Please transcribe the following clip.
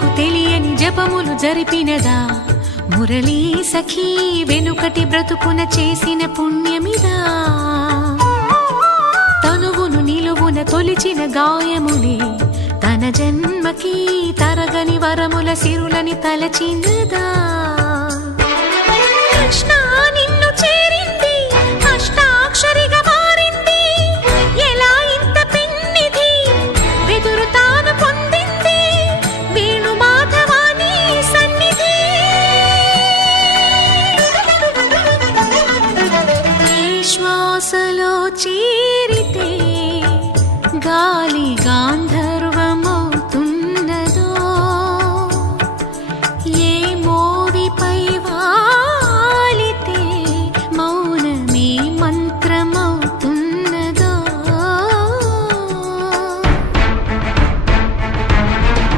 తనకు తెలియని జపములు జరిపినదా మురళీ సఖీ వెనుకటి బ్రతుకున చేసిన పుణ్యమిదా తనువును నిలువున తొలిచిన గాయములే తన జన్మకి తరగని వరముల సిరులని తలచినదా కృష్ణాని